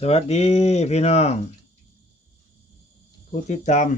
สวัสดีพี่น้อง ผู้ติดตาม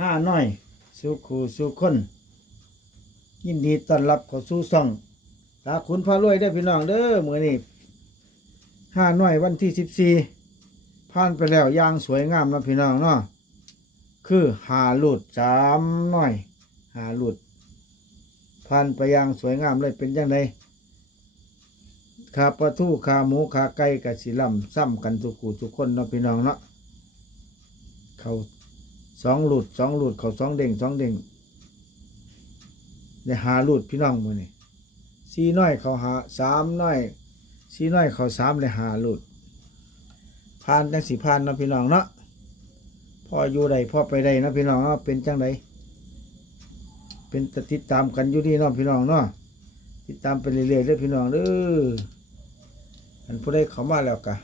ห้าน้อย สุขูสุคน ยินดีต้อนรับเข้าสู่ซ่องตาคุณพารวยได้อพี่น้องเด้อมื้อนี้ห้าน้อยวันที่สิบสี่ผ่านไปแล้วอย่างสวยงามนะพี่น้องเนาะคือหาหลุดสามน้อยหาหลุดผ่านไปอย่างสวยงามเลยเป็นยังไง ขาปลาทูขาหมูขาไก่กับสีลำซ้ำกันทุกคู่ทุกคนเนาะพี่น้องเนาะเขาสองหลุดสองหลุดเขาสองเด้งสองเด้งได้หาหลุดพี่น้องมือนี่สี่น้อยเขาหาสามน้อยสี่น้อยเขาสามเลยหาหลุดผ่านจังสีผ่านเนาะพี่น้องเนาะพ่ออยู่ใดพ่อไปใดเนาะพี่น้องเนาะเป็นจังไดเป็นตติดตามกันอยู่ดีเนาะพี่น้องเนาะติดตามไปเรื่อยๆเด้อพี่น้องเด้อ อันผู้ใดเข้ามาแล้วกะ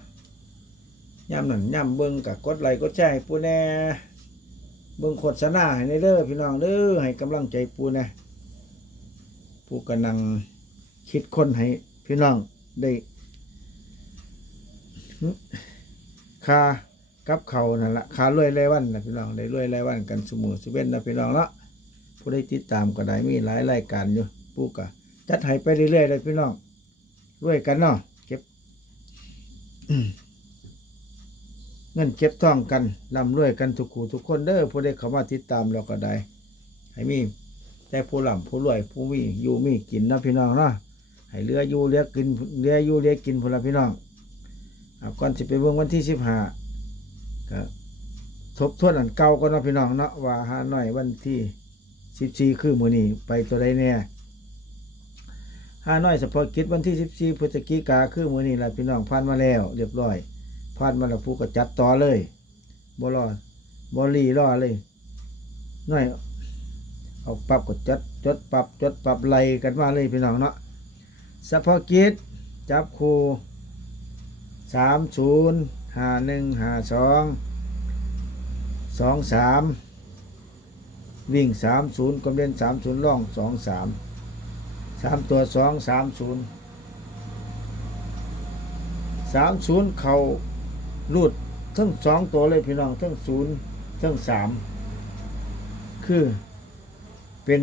ย่ำหนั่นย่ำเบิ้งกะกดไลค์กดแชร์ให้ปูแน่เบิ้งโฆษณาให้ในเด้อพี่น้องเด้อให้กำลังใจปูแน่ปูกำลังคิดคนให้พี่น้องได้ค่ากับเขานั่นละค่ารวยรายวันนะพี่น้องได้รวยรายวันกันสมุสุเว้นนะพี่น้องเนาะผู้ใดติดตามก็ได้มีหลายรายการอยู่ปูกะจัดให้ไปเรื่อยๆเลยพี่น้องรวยกันเนาะ เงินเก็บท่องกันร่ำรวยกันทุกคู่ทุกคนเด้อผู้ใดเข้ามาติดตามเราก็ได้ ให้มี แต่ผู้ร่ำผู้รวยผู้มีอยู่มีกินนะพี่น้องเนาะให้เหลืออยู่เหลือกินเหลืออยู่เหลือกินพลพี่น้องเอาก่อนสิไปเบิ่งวันที่สิบห้าก็ทบทวนอันเก่าก็นาะพี่น้องเนาะว่าหาหน่อยวันที่สิบสี่คือมือนี้ไปตัวใดแน่หาน่อยเฉพาะกิจวันที่สิบสี่พฤศจิกาคือมือนี้แหละพี่น้องผ่านมาแล้ว เรียบร้อยพลาดมาแล้วผู้ก็จัดต่อเลยบ่รอบ่รีรอเลยน้อยเอาปรับก็จัดจดปรับจดปรับไล่กันมาเลยพี่น้องเนาะเฉพาะกิจจับคู่สามศูนย์ห้าหนึ่งห้าสองสองสามวิ่งสามศูนย์กำเล่นสามศูนย์ล่องสองสาม สามตัวสองสามศูนย์สามศูนย์เขารูดทั้งสองตัวเลยพี่น้องทั้งศูนย์ทั้งสามคือเป็น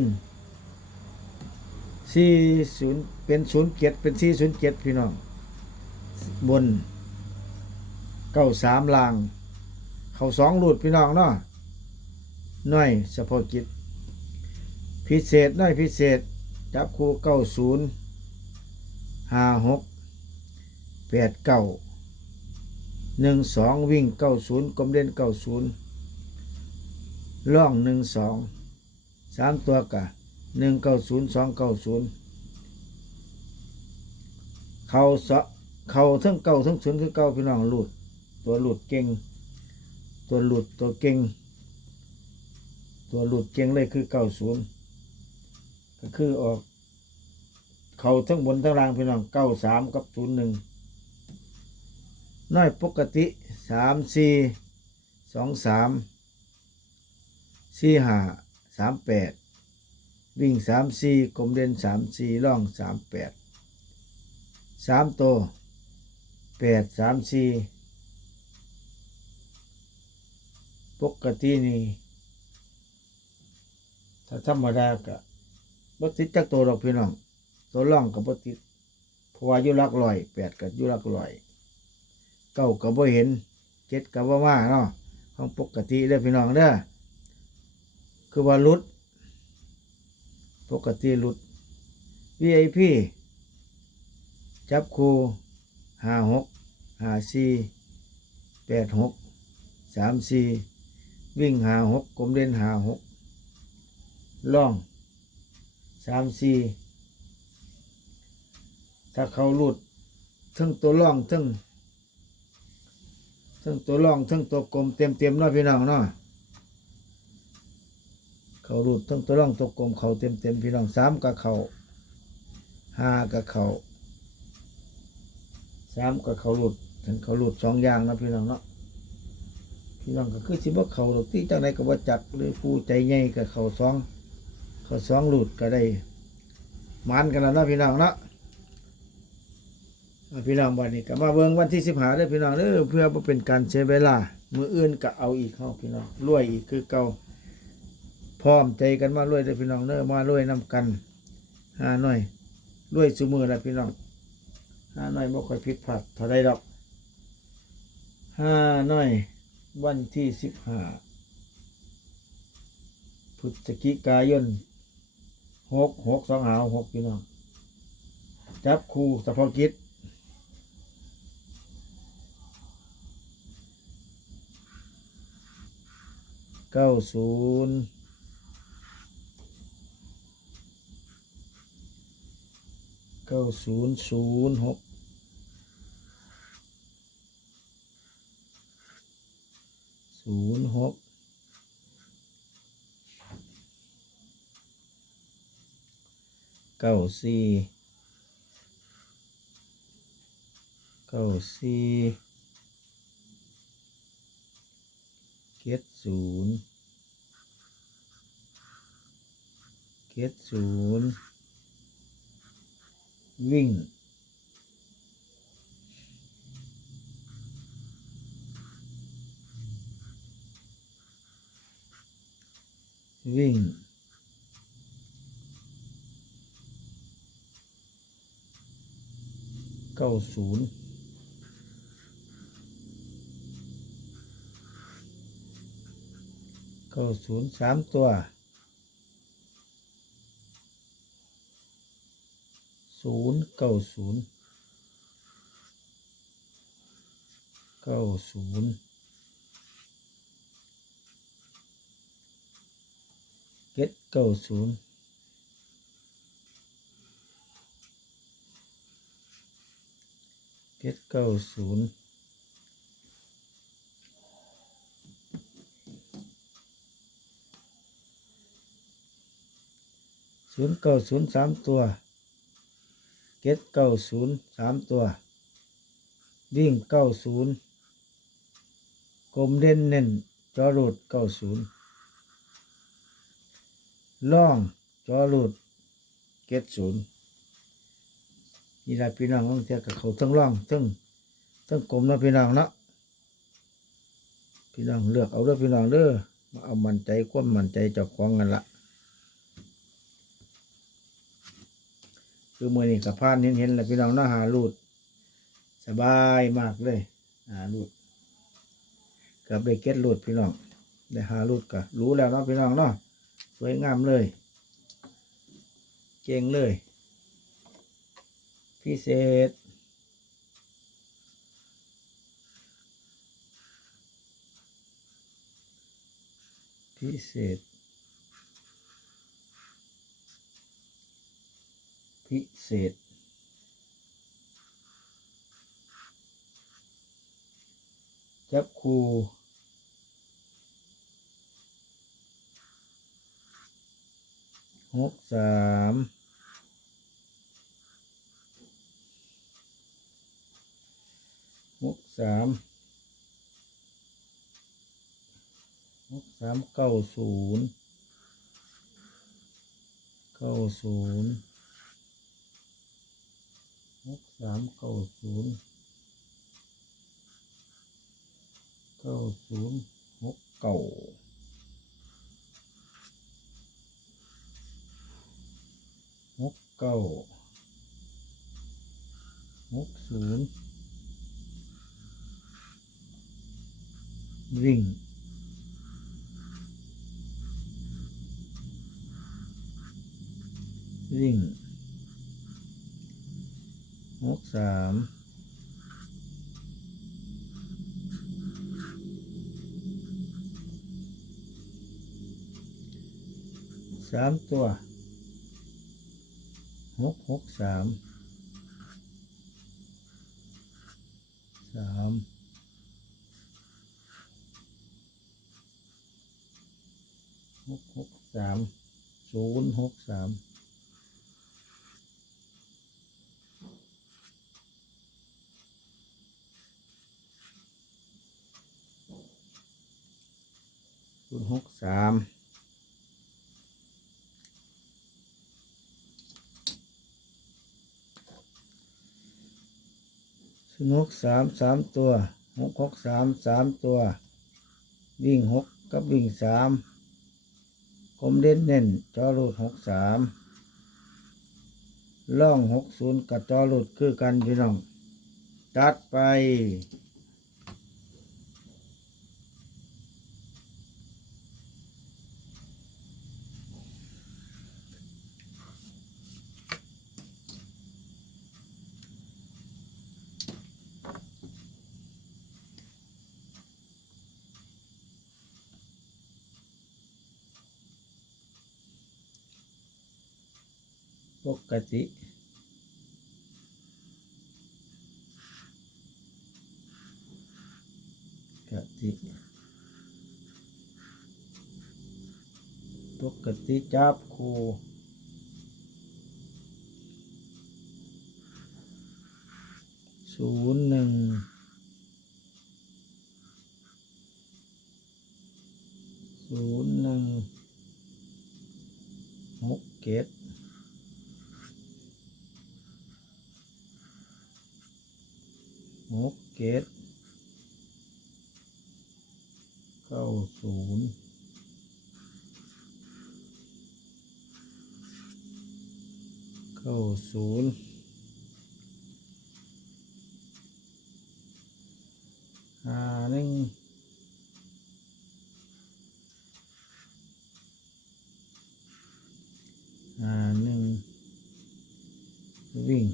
สี่ศูนย์เป็นศูนย์เจ็ดเป็นสี่ศูนย์เจ็ดพี่น้อง บนเก้าสามลาง เขาสองรูดพี่น้องเนาะน้อยเฉพาะกิจพิเศษน้อยพิเศษ จับคู่เก้าศูนย์ห้าหกแปดเก้าหนึ่งสองวิ่งเก้าศูนย์กลมเด่นเก้าศูนย์ล่องหนึ่งสองสามตัวกะหนึ่งเก้าศูนย์สองเก้าศูนย์เขาสะเขาทั้งเก้าทั้งศูนย์คือเก้าพี่น้องหลุด ตัวหลุดเก่ง ตัวหลุดตัวเก่ง ตัวหลุดเก่งเลยคือเก้าศูนย์ ก็คือออก เขาทั้งบนทั้งล่างพี่น้องเก้าสามกับศูนย์หนึ่งน้อยปกติสามสี่สองสามสี่ห้าสามแปดวิ่งสามสี่กลมเด่นสามสี่ล่องสามแปดสามโตแปดสามสี่ปกตินี่ถ้าธรรมดาก็ บ่ติดจักตัวดอกพี่น้อง ตัวล่องก็บ่ติดเพราะว่าอยู่รักลอยแปดก็อยู่รักลอย เก้าก็บ่เห็นเจ็ดก็บ่มาเนาะของปกติเด้อพี่น้องเด้อคือว่าหลุด ปกติหลุด VIP จับคู่ห้าหกห้าสี่แปดหกสามสี่วิ่งห้าหกกลมเล่นห้าหกล่อง สามสี่ถ้าเขาหลุดทั้งตัวล่องทั้งทั้งตัวร่องทั้งตัวกลมเต็มเต็มเนาะพี่น้องเนาะเขารูดทั้งตัวร่องตัวกลมเขาเต็มเต็มพี่น้องสามกับเขาห้ากับเขาสามกับเขารูดถึงเขารูดสองอย่างนะพี่น้องเนาะพี่น้องก็คือสิบ่เขาดอกที่จังไดก็บ่จักหรือผู้ใจใหญ่กับเขาสอง เขาสองรูดก็ได้มันกันแล้วนะพี่น้องเนาะพี่น้องวันนี้ก็มาเบิ่งวันที่สิบหาเด้พี่น้องเด้อเพื่อบ่เป็นการเสียเวลา มืออื่นก็เอาอีกเฮาพี่น้องรวยอีกคือเก่าพร้อมใจกันมารวยเด้พี่น้องเด้อมารวยนํกันหาหน่อยรวยซุมือละพี่น้องหาหน่อยบ่ค่อยผิดพลาดเท่าใดดอกหาหน่อยวันที่สิบห้าพฤศจิกายน หกหกสองหาหกพี่น้องจับคู่เฉพาะกิจเก้าศูนย์เก้าศูนย์ศูนย์หกศูนย์หก เก้าสี่เก้าสี่เจ็ดศูนย์เจ็ดศูนย์วิ่งวิ่ง เก้าศูนย์เก้าศูนย์สามตัวศูนย์เก้าศูนย์เก้าศูนย์เก็ดเก้าศูนย์ เก็ดเก้าศูนย์ศูนย์เก้าศูนย์สามตัวเก็ดเก้าศูนย์สามตัว วิ่งเก้าศูนย์กลมเด่นเน้นจอรูดเก้าศูนย์ล่องจอรูดเก็ดศูนย์ นี่แหละพี่น้องต้องเจอกับเขาทั้งล่องทั้งทั้งกลมนะพี่น้องเนาะพี่น้องเลือกเอาเด้อพี่น้องเด้อมาเอามันใจความมันใจเจ้าของกันละคือมือนี่กับพานเห็นเห็นแหละพี่น้องเนาหาลูด สบายมากเลยหาลูดกับได้เก็ตลูดพี่น้องได้หาลูดก็รู้แล้วเนาะพี่น้องเนาะสวยงามเลย เก่งเลย พิเศษ พิเศษ พิเศษ จับคูหกสาม หกสามหกสามเก้าศูนย์เก้าศูนย์หกสามเก้าศูนย์เก้าศูนย์หกเก้าหกเก้าหกศูนย์ วิ่ง วิ่งหกสามสามตัวหกหกสามสามหกหก สามศูนย์หกสามศูนย์หกสามงกสามสามตัวหกหกสามสามตัว วิ่งหกกับวิ่งสาม ผมเด่นเน้นจอรูดหกสามล่องหกศูนย์กับจอรูดคือกันพี่น้อง ตัดไป ปกติ กติ ปกติจับคู่ศูนย์หนึ่งศูนย์หนึ่งหกเกต ห กเกตเก้าศูนย์เก้าศูนย์ห้าหนึ่งห้าหนึ่งวิ่ง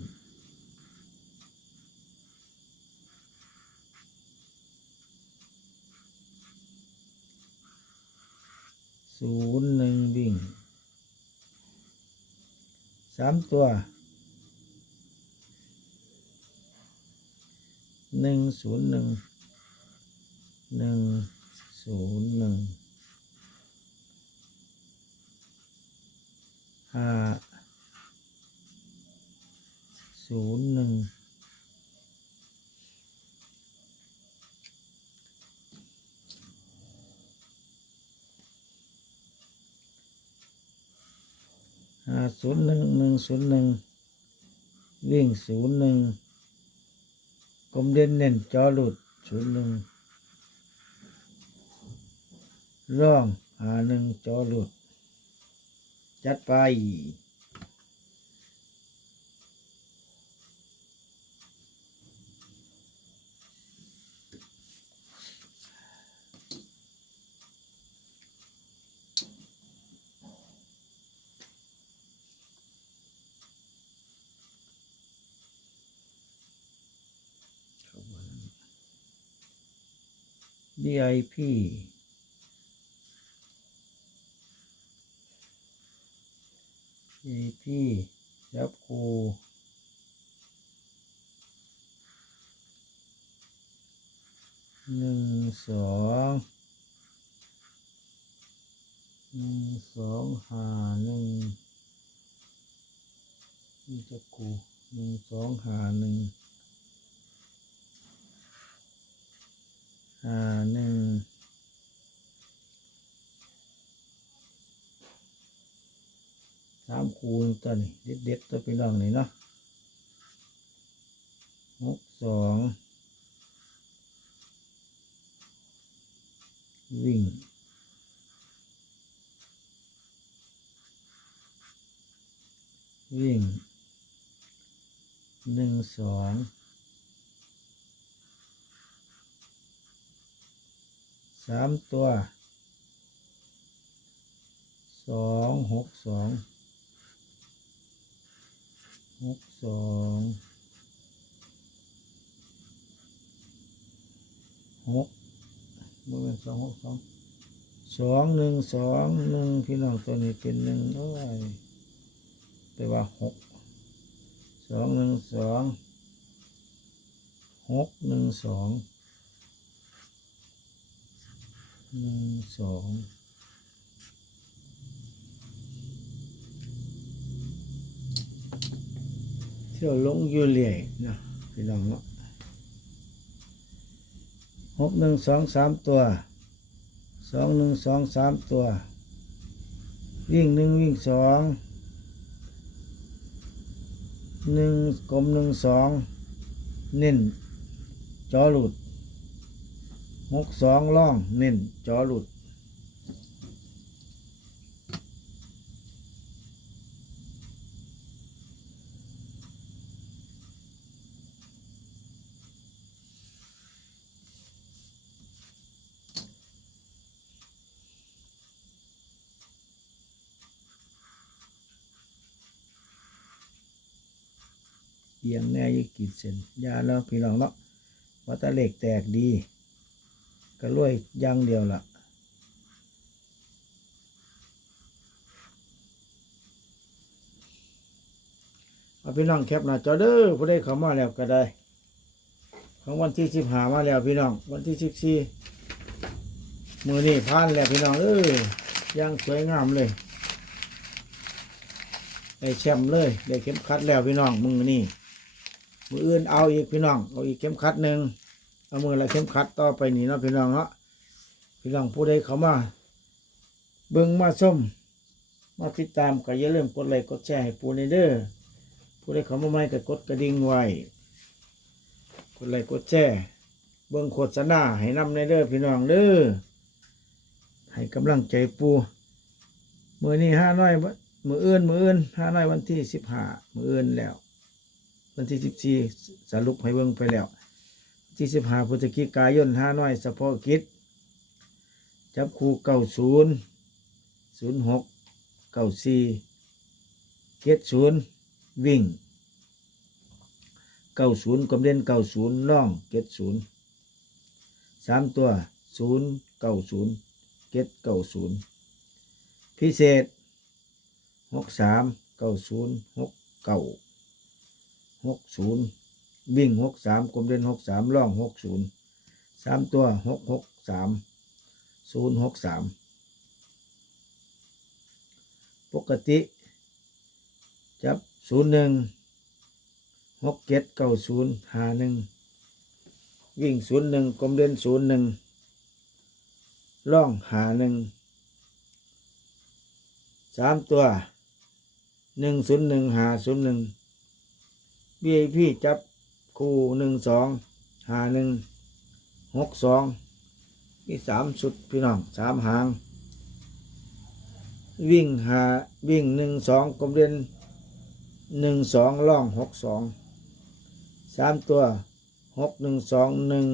ศูนย์หนึ่งวิ่งสามตัวหนึ่งศูนย์หนึ่งหนึ่งศูนย์หนึ่งห้าศูนย์หนึ่งาศูนย์หนึ่งหนึ่งศูนย์หนึ่งวิ่งศูนย์หนึ่งกลมเด่นเน่นจอหลุดศูนย์หนึ่งร่องหาหนึ่งจอหลุดจัดไป BIP พี่ยับครูหนึ่งสองหนึ่งสองห้าหนึ่งนี่จะครูหนึ่งสองห้าหนึ่ง ห้าหนึ่งสามคูณตัวนี้เด็ดเด็ดๆตัวพี่น้องนี่เนาะหกสองวิ่งวิ่งหนึ่งสอง สามตัวสองหกสองหกสองหกมื่อเป็นสองหกสองสองหนึ่งสองหนึ่งพี่น้องตัวนี้เป็นหนึ่งเอ้ยแต่ว่าหกสองหนึ่งสองหกหนึ่งสอง หนึ่งสองเที่ยวลงอยู่เรื่อยนะพี่น้องเนาะหกหนึ่งสองสามตัวสองหนึ่งสองสามตัว วิ่งหนึ่งวิ่งสองหนึ่งกลมหนึ่งสองเน้นจอหลุด หกสองล่องเน้นจอหลุดเอียงแน่ยี่กีดเส้นยาแล้วพี่น้องเนาะว่าแตะเหล็กแตกดี ก็รวยอยางเดียวละเอาพี่น้องแคปหน้าจอเด้อผู้ได้เข้ามาแล้วก็ได้ ของวันที่สิบหามาแล้วพี่น้อง วันที่สิบสี่มือนี่ผ่านแล้วพี่น้องเอ้ยยังสวยงามเลยได้แชมป์เลยได้เข็มขัดแล้วพี่น้องมือนี่มืออื่นเอาอีกพี่น้องเอาอีกเข็มขัดหนึ่ง เอามือละเข็มขัดต่อไปนี่เนาะพี่น้องเนาะพี่น้องผู้ใดเข้ามาเบิ่งมาส้มมาติดตามก็อย่าลืมกดไลค์กดแชร์ให้ปูในเด้อผู้ใดเข้ามาใหม่ก็กดกระดิ่งไว้กดไลค์กดแชร์เบิ่งโฆษณาให้นำในเด้อพี่น้องเด้อให้กำลังใจปูมือนี้ห้าน้อยมืออื่นมืออื่นห้าน้อยวันที่สิบห้ามืออื่นแล้ว วันที่สิบสี่สรุปให้เบิ่งไปแล้ว ที่สิบห้าพฤศจิกายนห้าน้อยเฉพาะกิจ จับคู่เก้าศูนย์ศูนย์หกเก้าสี่เจ็ดศูนย์วิ่งเก้าศูนย์กำเด่นเก้าศูนย์ล่องเจ็ดศูนย์สามตัวศูนย์เก้าศูนย์เจ็ดเก้าศูนย์พิเศษหกสามเก้าศูนย์หกเก้าหกศูนย์ วิ่งหกสามกลมเด่นหกสามล่องหกศูนย์สามตัวหกหกสามศูนย์หกสามปกติ จับศูนย์หนึ่งหกเจ็ดเก้าศูนย์หาหนึ่งวิ่งศูนย์หนึ่งกลมเด่นศูนย์หนึ่งล่องหาหนึ่งสามตัวหนึ่งศูนย์หนึ่งหาศูนย์หนึ่งบีไอพีจับ คู่หนึ่งสองหาหนึ่งหกสองมีสามสุดพี่น้องสามหาง วิ่งหาวิ่งหนึ่งสองกลมเด่นหนึ่งสองล่องหกสองสามตัวหกหนึ่งสองหนึ่ง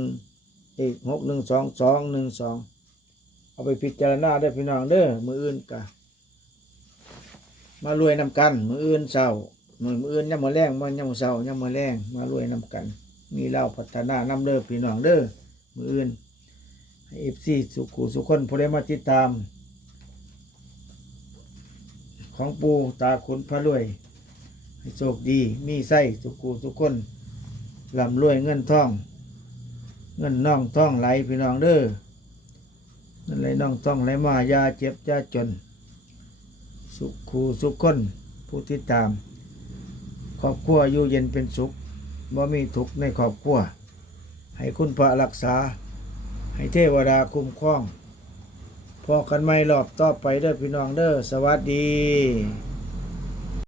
อีกหกหนึ่งสองสองหนึ่งสองเอาไปพิจารณาได้พี่น้องเด้อมืออื่นกะมารวยนำกันมืออื่นเศร้า มือมืออื่นย่ำมาแรงมันย่ำมาเศร้าย่ำมาแรงมารวยนำกัน มีเล่าพัฒนานำเด้อพี่น้องเด้อมืออื่นเอฟซีสุขุสุขคนผู้ใดมาติดตาม ของปูตาขุนพระรวย ให้โชคดีมีไส้สุกูทุคนร่ำรวยเงินทอง เงินน่องทองไหลพี่น้องเด้อเงินไหลน่องทองไหลมายาเจ็บยาจน สุขูสุขคนผู้ติดตาม ครอบครัวอยู่เย็นเป็นสุขบ่มีทุกข์ในครอบครัว ให้คุณพระรักษา ให้เทวดาคุ้มครองพอกันไม่หลอบต่อไปเด้อพี่น้องเด้อสวัสดี